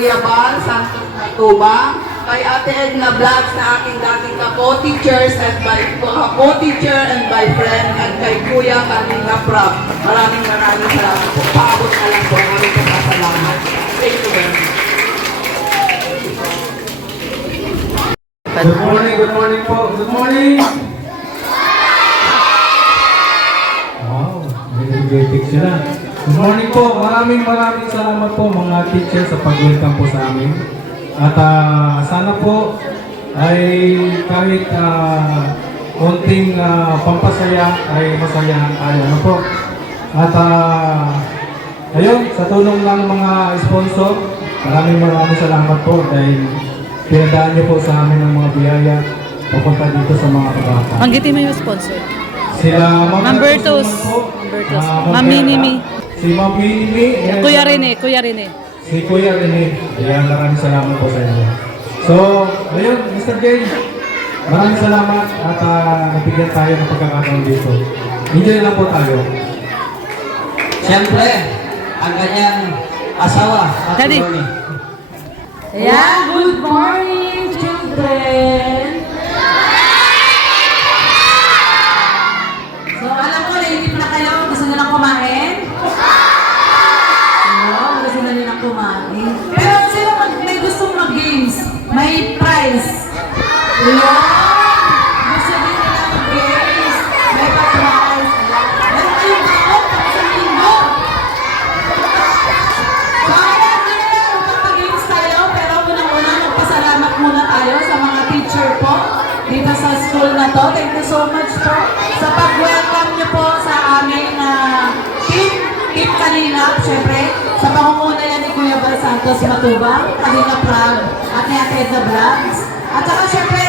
Kuya Bal Santos Matubang, kay Ate Edna Vlogs na aking dating kapo-teachers and kapo-teacher and by friend, at kay Kuya Kalinga Prab. Maraming salamat po. Paabot na lang po ang aming kasalamat. Thank you very much. Good morning po. Good morning. Wow, energetic sila. Good morning po. Maraming salamat po mga teachers sa pag-welcome po sa amin. At sana po ay kahit konting pampasaya ay masayahan tayo. Ano po? At ayun, sa tulong ng mga sponsor, maraming salamat po dahil pinadaan niyo po sa amin ng mga biyaya papunta dito sa mga kabata. Banggitin mo yung sponsor. Sila Ma'am Bertus. Ma'am Minimi. Si Ma'am Minimi. Kuya Rene. Si Kuya Rene. Ayan, maraming salamat po sa inyo. So, ayun, Mr. Jay, maraming salamat at nabigyan tayo ng pagkakataon dito. Enjoy lang po tayo. Siyempre, ang kanyang asawa, Daddy. Ronnie. Yeah, good morning, children. So, alam ko, nainip na kayo. Gusto nyo lang kumain? Oo, gusto nyo lang kumain. Pero sino may gustong mag-games? May prize. Ayan. Gusto nyo lang mag-games? May pa-prize. Meron kayong baon para sa linggo. So, ayan, magpapagames tayo. Pero unang-una, magpasalamat muna tayo sa mga teacher po dito sa school na to. Thank you so much po sa pag-welcome niyo po sa aming Team Kalingap. Siyempre, sa pangunguna yan ni Kuya Bal Santos Matubang, Kalingap Prab, at ni Ate Edna Vlogs. At saka siyempre,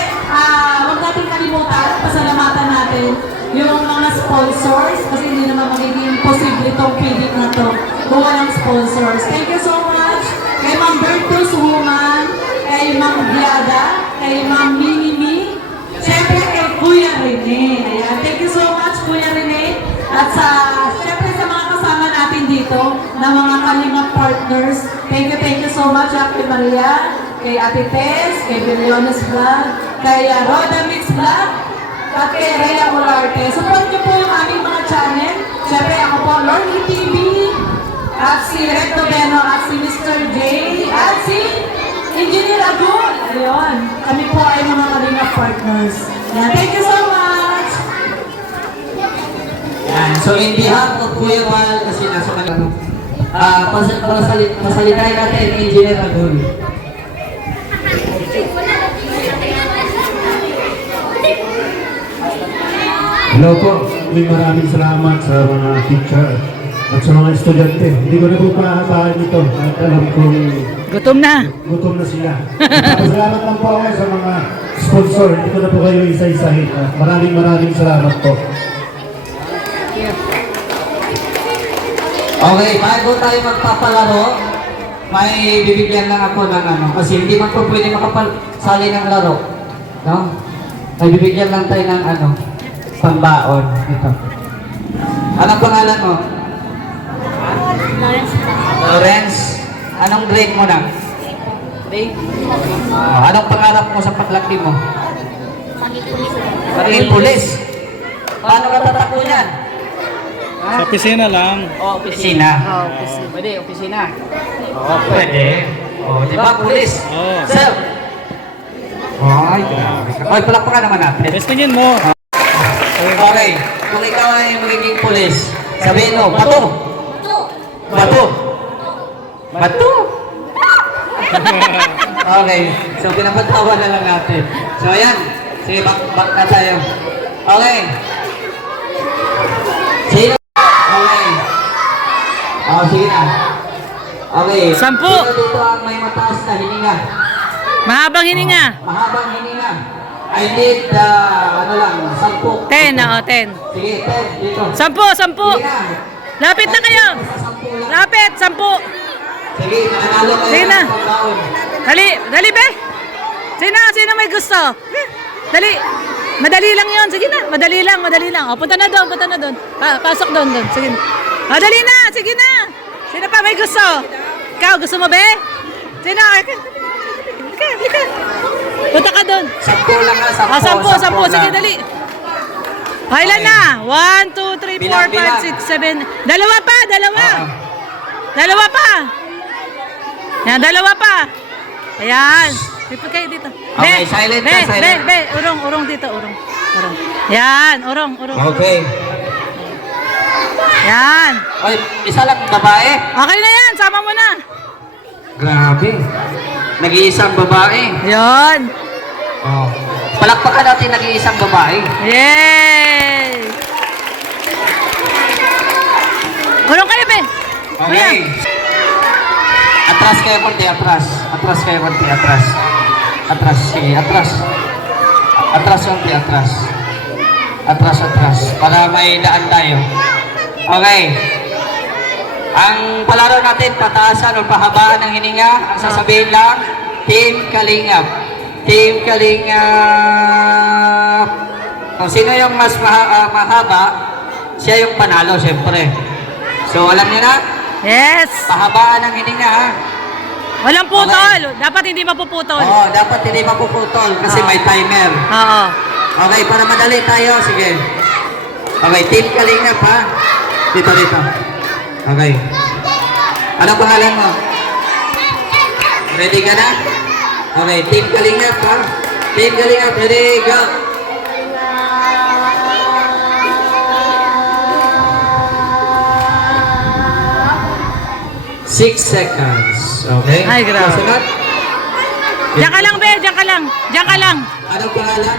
huwag natin kalimutan, pasalamatan natin yung mga sponsors kasi hindi naman magiging posible itong pilit na to kung walang sponsors. Thank you so much kay Ma'am Bertus Woman, kay Ma'am Biada, kay Ma'am Minimi, siyempre kay Kuya Rene. Ayan. Thank you so much, Kuya Rene. At siyempre sa mga kasama natin dito na mga Kalingap partners. Thank you so much, Ate Maria, kay Ate Tess, kay Billiones Vlog, kay Roda Mix Vlog, at kay Rhea Olarte. Support niyo po yung aming mga channel. Siyempre ako po, Lordy TV, at si Red Tobeno, at si Mr. J, at si Engineer Agun. Ayun. Kami po ay mga Kalingap partners. Yeah, thank you so much. Yan. So, in behalf of Kuya Bal, kasi nasa kanila, pasalitay natin, Engineer Agun. Hello po. Maraming salamat sa mga teacher at sa mga estudyante. Hindi ko na po paasahan ito. At alam kong Gutom na. gutom na sila. Salamat lang po ako sa mga sponsor. Hindi ko na po kayo isa-isahin. Maraming salamat po. Okay, bago tayo magpapalaro, may bibigyan lang ako ng kasi hindi man po pwede makapasali ng laro. No? May bibigyan lang tayo ng pambaon. Ito. Anong pangalan mo? Lawrence. Anong grade mo na? Grade? Anong pangarap mo sa paglaki mo? Maging pulis. Paano ka tatakbo niyan? Sa opisina lang. Opisina. Pwede, opisina. Pwede. Di ba, pulis? Sir! Ay, grabe ka. Ay, palakpakan naman natin. Testingin mo. Okay, kung ikaw ay magiging pulis, sabihin mo, bato! Bato! Bato! Okay, so pinapatawa na lang natin. So ayan, sige, back na tayo. Okay. Sino? Okay. Sige na. Okay. 10. Sino dito ang may mataas na hininga? Mahabang hininga. Mahabang hininga. I need, 10. 10, oo, 10. Sige, 10 dito. 10. Sige na. Lapit na kayo. Sa 10 lang. Lapit, 10. Sige, nanalo kayo Sige na. ng pagkaon. Dali be. Sino may gusto? Dali. Madali lang yun. Sige na, madali lang. O, punta na doon. Pasok doon. Sige na. O, dali na, sige na. Sino pa may gusto? Ikaw, gusto mo be? Sino? Halika. Punta ka doon. 10 lang ha, 10. Ah, 10. Sige, lang. dali. Ilan na? 1, 2, 3, 4, Bilang. 5, 6, 7. Dalawa pa. Oo. Dalawa pa. Yan, dalawa pa. Ayan. Dito kayo dito. Okay, silent ka, silent. Urong dito, urong. Yan, urong. Okay. Yan. Oy, isa lang babae. Okay na yan, sama mo na. Grabe. Nag-iisang babae. Yan. Oh. Palakpakan natin nag-iisang babae. Yay! Urong kayo, be. Kuya. Okay. Atras kayo konti, atras. Atras kayo konti, atras. Atras, sige, atras. Atras konti, atras. Atras. Para may daan tayo. Okay. Ang palaro natin, pataasan o pahabaan ng hininga. Ang sasabihin lang, Team Kalingap. Team Kalingap. Kung sino yung mas mahaba, siya yung panalo, siyempre. So, alam niyo na? Yes. Pahabaan ng hininga, ha? Walang putol. Dapat hindi mapuputol. Oo, dapat hindi mapuputol kasi may timer. Oo. Okay, para madali tayo. Sige. Okay, Team Kalingap, ha? Dito. Okay. Ano pangalan mo? Ready ka na? Okay, Team Kalingap, ha? Team Kalingap, ready, go! Six seconds. Okay? Ay, grabe. Kasunod? Diyan ka lang, be. Diyan ka lang. Anong pangalan?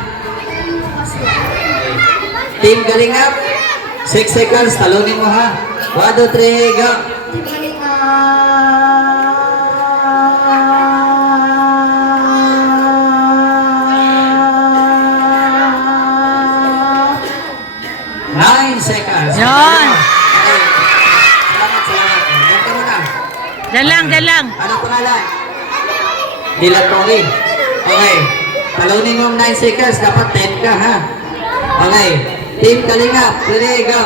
Team Kalingap. 6 seconds. Talunin mo, ha? 1, 2, 3, go! Nine seconds. Yan. Okay. Salamat. Diyan ka muna. Diyan lang. Anong pangalan? Dilatori. Okay. Talunin mo 9 seconds. Dapat 10 ka, ha? Okay. Team Kalingap. Ready, go.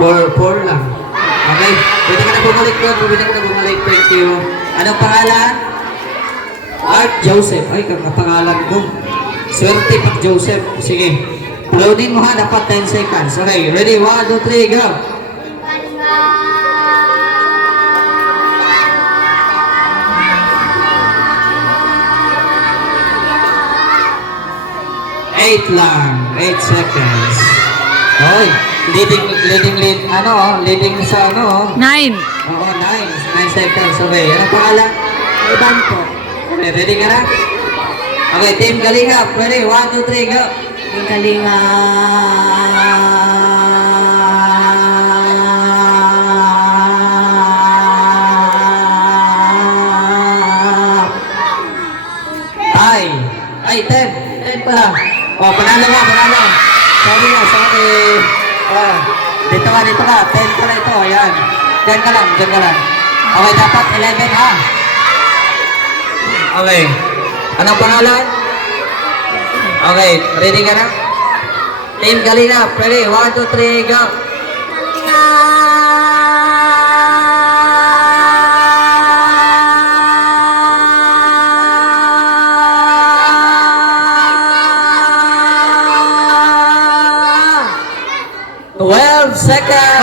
Four lang. Okay. Pwede ka na bumalik doon. Thank you. Anong pangalan? Art Joseph. Ay, pangalan ko. Swerte pag Joseph. Sige. Talunin mo, ha. Dapat 10 seconds. Okay. Ready? 1, 2, 3, go. Eight lang. 8 seconds. Hoy, leading sa 9. Oo, 9 seconds. Okay, anong pangalan? Ivan po. Okay, ready ka na? Okay, Team Kalingap. Ready? 1, 2, 3, go. Team Kalingap. Ay, 10 pala. Oh, panalo. Sorry. Dito ka. 10 pala ito. Ayan. Diyan ka lang. Okay, dapat 11, ha? Okay. Anong pangalan? Okay, ready ka na? Team Kalingap, ready? 1, 2, 3, go! Seconds!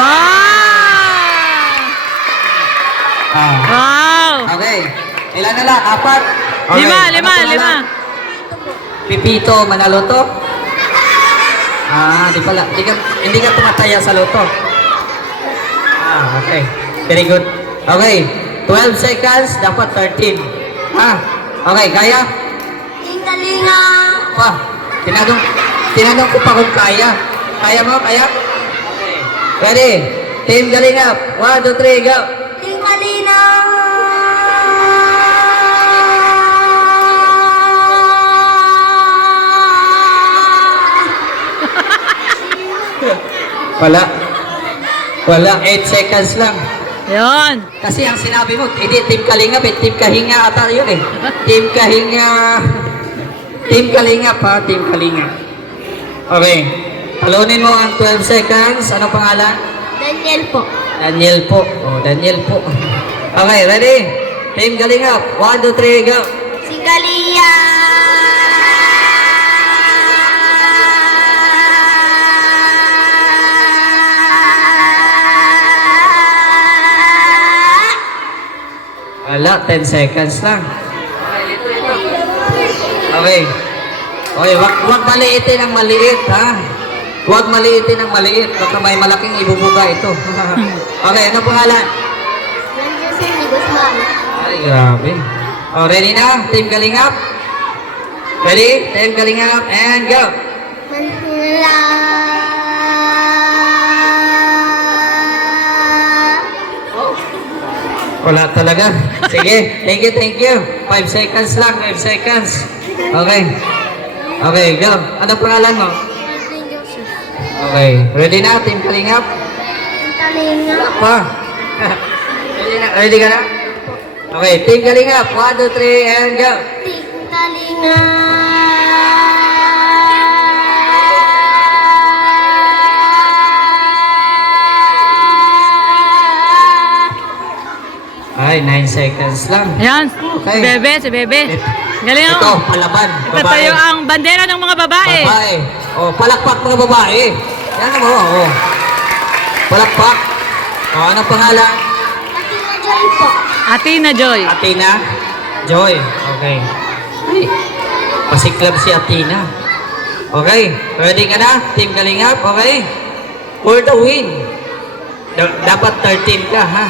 Wow! Okay. Ilan na lang? 4? Okay. 5. Ano pangalan? Pipito, manalo to? Di pala. Hindi ka tumataya sa loto. Okay. Very good. Okay. 12 seconds, dapat 13. Okay, kaya? Pa, tinanong ko pa kung kaya. Kaya mo? Kaya? Okay. Ready? Team Kalingap. 1, 2, 3, go! Wala, 8 seconds lang. Yun. Kasi ang sinabi mo, hindi Team Kalingap, Team Kahinga ata yun eh. Team Kahinga. Team Kalingap, ha? Team Kalingap. Okay. Talunin mo ang 12 seconds. Ano pangalan? Daniel po. Daniel po. Oh, Daniel po. Okay, ready? Team Kalingap. 1, 2, 3, go. Si Galia. Wala, 10 seconds lang. Okay. Okay, wag maliitin ang maliit, ha? Wag maliitin ang maliit. Baka may malaking ibubuga ito. Okay, ano pangalan? Nandiyan si Guzman. Ay, grabe. Oh, ready na? Team Kalingap? Ready? Team Kalingap, and go! Manila. Wala talaga. Sige, thank you. 5 seconds lang, 5 seconds. Okay. Okay, go. Ano pangalan mo? Martin Joseph. Okay, ready na, Team Kalingap? Talinga. Pa. Ready ka na? Okay, Team Kalingap. 1, 2, 3, and go! Talinga. Ay, 9 seconds lang. Ayan, Okay. si Bebe. Galing Ito, ako. palaban. Tatayo ang bandera ng mga babae. Babae. Oh, palakpak mga babae. Yan mo. Oh. Palakpak. Oh, anong pangalan? Atina Joy po. Atina Joy. Atina. Joy. Okay. Ay, pasiklab si Atina. Okay. Ready ka na? Team Kalingap. Okay. For the win. Dapat 13 ka, ha?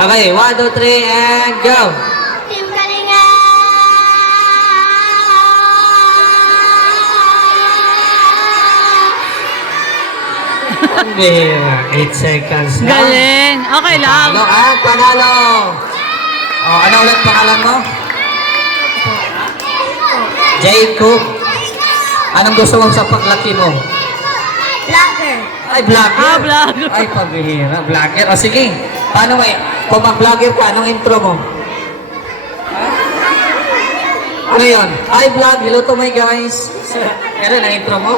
Okay. 1, 2, 3, and go. Team Kalinga. Pambira. 8 seconds na. Galing. Okay lang. Panalo at panalo. Oh, ano ulit pangalan mo? Jacob. Anong gusto mo sa paglaki mo? Vlogger. Ay, vlogger. Ah, vlogger. Ay, pabihira. Vlogger. O sige. Paano may? Kung mag-vlogger ka, anong intro mo? Ha? Ano yun? Hi, vlog. Hello to my guys. Yan ang intro mo?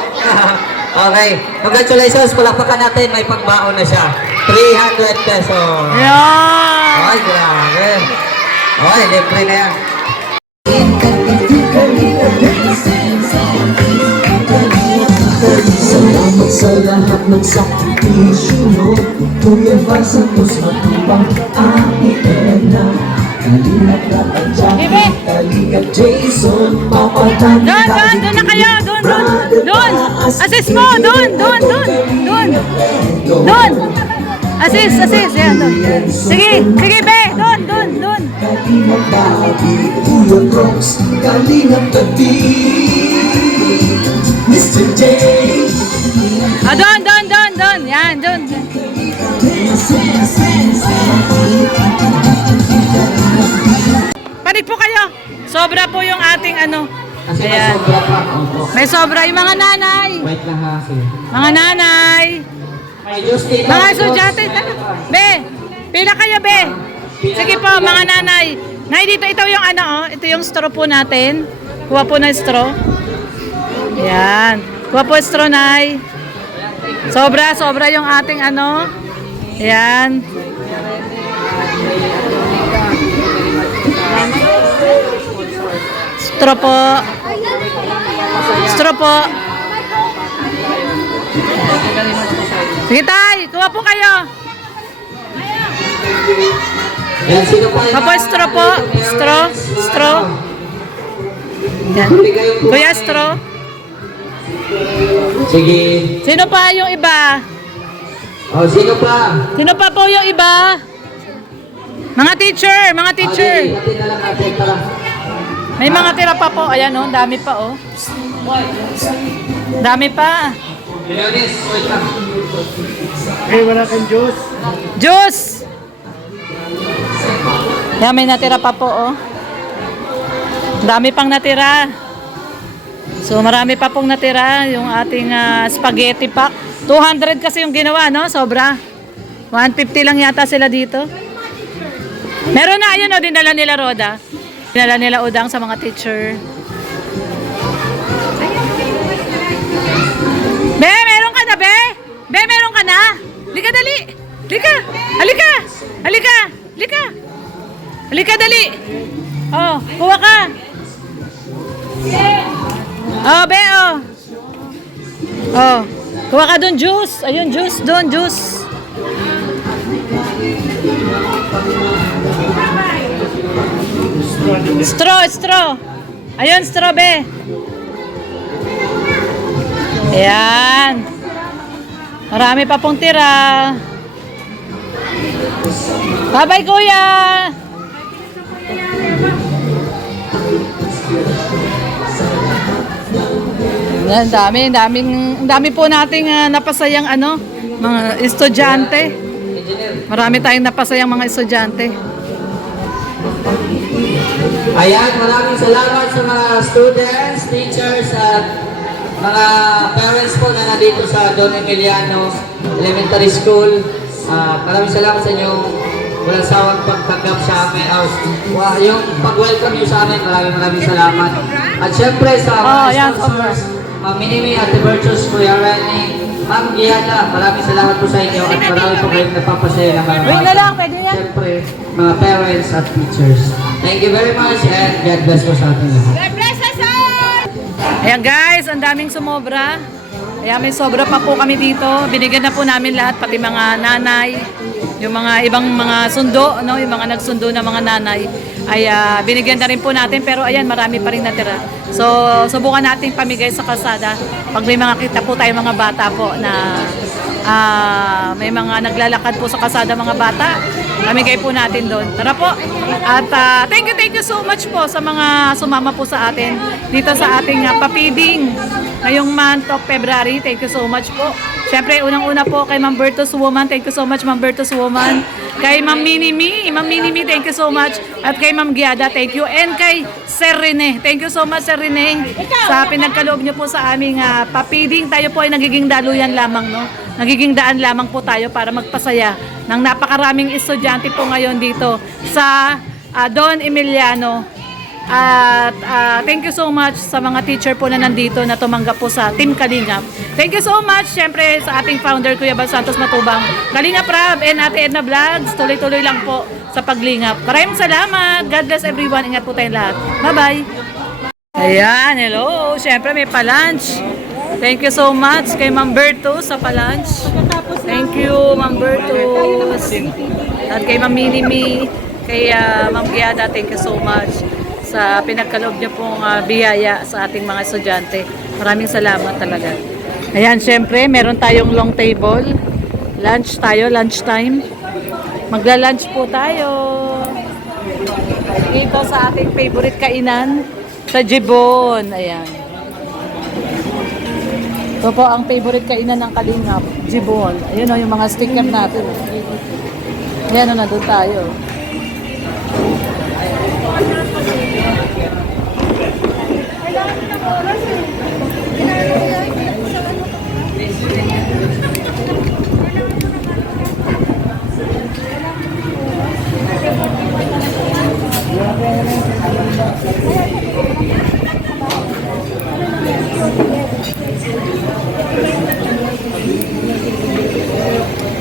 Okay. Congratulations. Palapakan natin. May pagbaon na siya. 300 pesos. Ayan. Ay, grabe. Okay, libre na yan. Salamat sa lahat ng sakripisyo mo Kuya Val Santos matubang Amiena Kalingap na ang Bebe. Jackie Kalingap Jason Papatan Doon na kayo. Doon. Assist mo. Doon. Assist. Yan, doon. Sige, be. Doon. Kalingap Bobby Kuya Brooks Kalingap Tati Mr. J Ah, doon. Yan, doon. Panig po kayo. Sobra po yung ating ano. Kasi may Ayan. sobra pa. Opo. May sobra yung mga nanay. Wait lang ha. Sige. Mga nanay. May juice dito. Mga estudyante. Be, pila kayo, be. Sige po, mga nanay. Nay, dito, ito yung ano, oh. Ito yung straw po natin. Kuha po ng straw. Ayan. Kuha po straw, nay. Sobra yung ating ano. Ayan. Straw po. Sige, tay. Kuha po kayo. Yan, sino pa yung Apo, straw po. Straw. Yan. Kuya, straw. Sige. Sino pa yung iba? Oh, sino pa? Sino pa po yung iba? Mga teacher. Okay, natin na lang natin. Tara. May mga tira pa po. Ayan, oh. Dami pa, oh. Dami pa. Leonis, wait lang. Juice! Yan, may natira pa po, oh. Dami pang natira. So, marami pa pong natira yung ating spaghetti pack. 200 kasi yung ginawa, no? Sobra. 150 lang yata sila dito. Meron na, ayun, oh, dinala nila Roda. Dinala nila udang sa mga teacher. Be, meron ka na, Lika, dali! Lika! Halika! Halika! Halika! Halika, dali! Oh, kuha ka! Oh, be, oh! Oh, kuha ka dun, juice! Ayun, juice, dun, juice! Straw! Ayun, straw, be! Ayan! Marami pa pong tira! Bye-bye, kuya! Ang dami po nating napasayang mga estudyante. Marami tayong napasayang mga estudyante. Ayan, maraming salamat sa mga students, teachers, at mga parents po na nandito sa Don Emiliano Elementary School. Maraming salamat sa inyong walang sawang pagtanggap sa amin. Yung pag-welcome nyo sa amin, maraming salamat. At syempre sa mga sponsors, Ma'am Minimi, Ate Virtus, Kuya Rani, Ma'am Giada, maraming salamat po sa inyo at marami po kayong napapasaya ng mga Wait na lang, pwede yan. Syempre, mga parents at teachers. Thank you very much and God bless po sa ating lahat. Ayan guys, ang daming sumobra. Ayan, may sobra pa po kami dito. Binigyan na po namin lahat, pati mga nanay, yung mga ibang mga sundo, yung mga nagsundo na mga nanay, ay binigyan na rin po natin. Pero ayan, marami pa rin natira. So, subukan natin pamigay sa kalsada. Pag may mga kita po tayo mga bata po na may mga naglalakad po sa kalsada mga bata, pamigay po natin doon. Tara po. At thank you so much po sa mga sumama po sa atin dito sa ating papiding ngayong month of February. Thank you so much po. Siyempre, unang-una po kay Ma'am Bertus Woman. Thank you so much, Ma'am Bertus Woman. Kay Ma'am Minimi, thank you so much. At kay Ma'am Giada, thank you. And kay Sir Rene, thank you so much, Sir Rene, sa pinagkaloob niyo po sa aming papiding. Tayo po ay nagiging daluyan lamang, no? Nagiging daan lamang po tayo para magpasaya ng napakaraming estudyante po ngayon dito sa Don Emiliano. At thank you so much sa mga teacher po na nandito na tumanggap po sa Team Kalingap. Thank you so much siyempre sa ating founder Kuya Bal Santos Matubang, Kalingap Rab and Ate Edna Vlogs. Tuloy-tuloy lang po sa paglingap. Maraming salamat. God bless everyone. Ingat po tayong lahat. Bye-bye. Ayan, hello. Siyempre may pa-lunch. Thank you so much kay Ma'am Bertus sa pa-lunch. Thank you, Ma'am Bertus. At kay Ma'am Minimi, kay Ma'am Giada, thank you so much sa pinagkaloob niyo pong biyaya sa ating mga estudyante. Maraming salamat talaga. Ayan, syempre, meron tayong long table. Lunch tayo, lunchtime. Magla-lunch po tayo. Dito sa ating favorite kainan, sa Jibon. Ayan. Ito po ang favorite kainan ng Kalingap, Jibon. Ayun o, yung mga sticker natin. Ayan o, nandun tayo.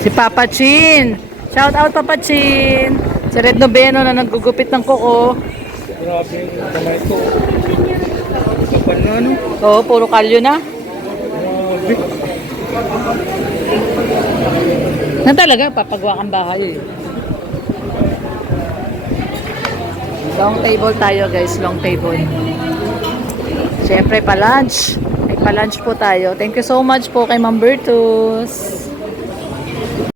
Si Papa Chin. Shout out Papa Chin. Si Red Noveno na naggugupit ng kuko. Grabe, kamay ko. Kapal na, no? Oo, puro kalyo na. Grabe. Na talaga, papagawa kang bahay. Long table tayo guys, long table. Siyempre pa-lunch. Ay pa-lunch po tayo. Thank you so much po kay Ma'am Bertus.